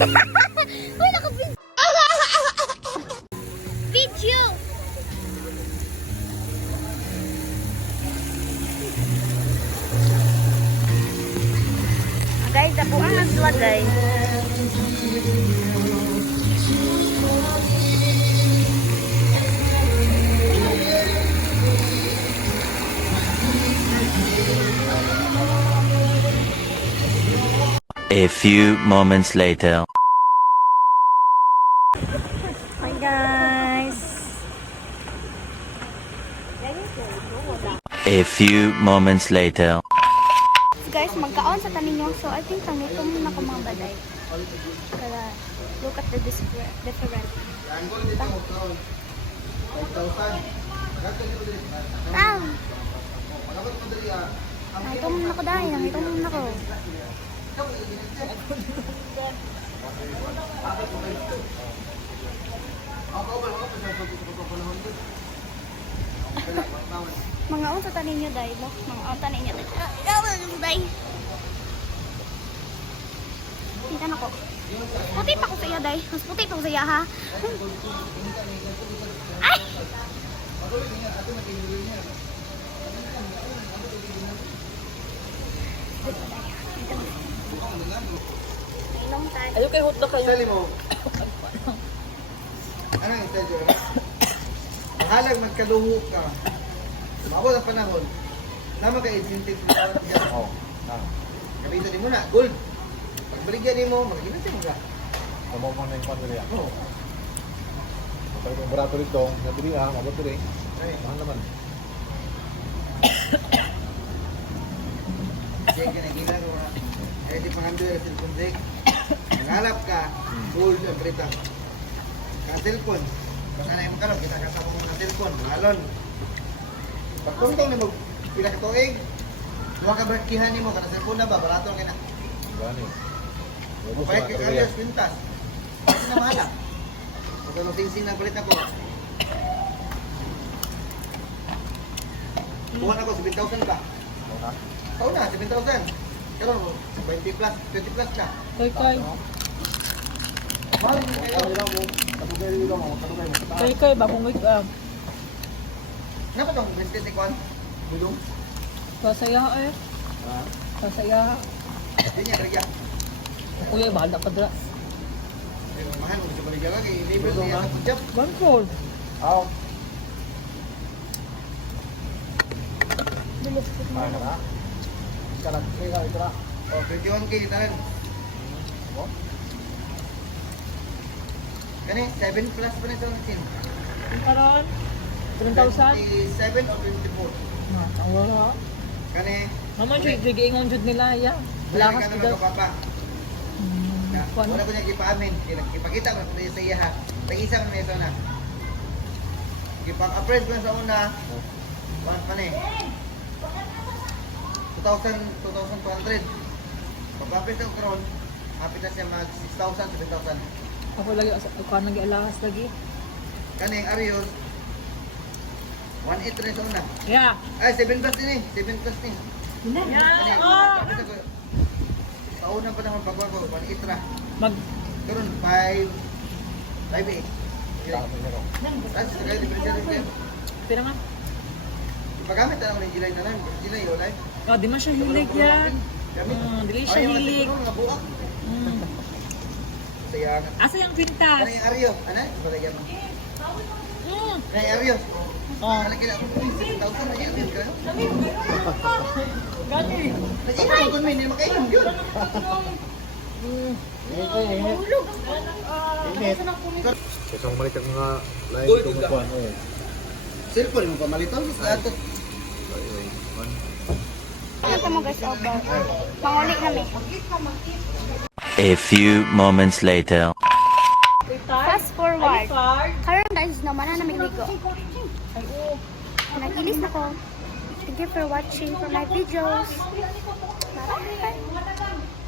Uy, naka-video. Video. Guys, ako ang naglagay. A few moments later. Hi guys. A few moments later. Guys, magkaon sa tanin nyo. So, I think tanito muna ko mga baday. Para look at the different. Tam! Ito muna ko dahil. Ito muna ko. Mga on sa tanin nyo dahil. Mga on tanin nyo dahil. Tingnan ako. Puti pa ko sa iya dahil. Mas puti pa ko sa iya ha. Ay! Ilong tayo. Ayaw kay hotdog kayo. Sali mo. Ano yung sadyo? Halag magkaluho ka. Mabot ang panahon. Naman ka incentive mo sa dyan. Oo. Kapito din mo na. Gold. Pagbaligyan din mo, mag-inasya mo ka. Tama mo na yung pamilya. Oo. Kapag yung barato rito, nabili mabot rin. Ay. Mahal naman. Jake, kinagila ko na. Kaya di pangandoy na cellphone, Jake. Naghalap ka, gold ang prita. Ka-cellphone. Baka na yung makalap, kita kasama mo ng cellphone. Alon. Pagpuntong na mo, pinakatuig. Duha ka brakihan mo, kada cellphone na ba, barato ka na. Gani. Mapahit ka karyas, pintas. Hindi na mahalap. Pag anong sing-sing ng palit ako. Buwan ako, 7,000 ka. Taon na, 7,000. Pero 20 plus ka. Koy koy. Mahal mo kayo. Koy koy bagong week. Kenapa dong 20 sekon? Belum. Kasaya eh. Kasaya. Dia nya kerja. Kuya bahal na padra. Mahal mo coba dijaga lagi. Libre dia satu jam. Bangkol. Aw. Sekarang saya ito na. Oh, 21K tahan. Kani 7 plus pa na ito natin. Karon 7,000. 27 or 24. Ang wala. Kani Naman siya gigingon jud nila ya. Lakas ka gid. na papa. Wala ko niya gipaamin. Ipakita ko na sa iya ha. Tag-isa man ito na. Ipag-appraise ko na sa una. One pa ni. 2,200. Pag-appraise ko karon, hapit na siya mag 6,000, 7,000. Ako lagi ako nang gialahas lagi. Kaning Arios 1.8 rin sa una. Yeah. Ay, 7 plus din eh. 7 plus din. Kani, pag-appraise ko. Sa una pa naman pagwa ko, 1.8 ra. Mag Karon 5 5.8. Tapos sa kayo, differential din kayo. pira nga. Ipagamit na naman yung July na lang. July, wala eh. Ah, di man siya hilig yan. Gamit. Dili siya hilig. Mga buwak. Mm. Sayangan. Asa yung pintas? Ano yung Aryo? Ano? Balagyan mo. Mm. Ano yung Aryo? Oh. Ano kila? 7,000 na yan. Ka? Gani. Nag-ikot ko hindi makainom yun. Isang malik ang mga lain ito mo kuhan. Cellphone mo pamalitan. Atot. Ano pa mo guys, over. Manguli kami. A few moments later. Fast forward. Karon guys, naman na namin ligo. Nagilis na ko. Thank you for watching for my videos. Bye!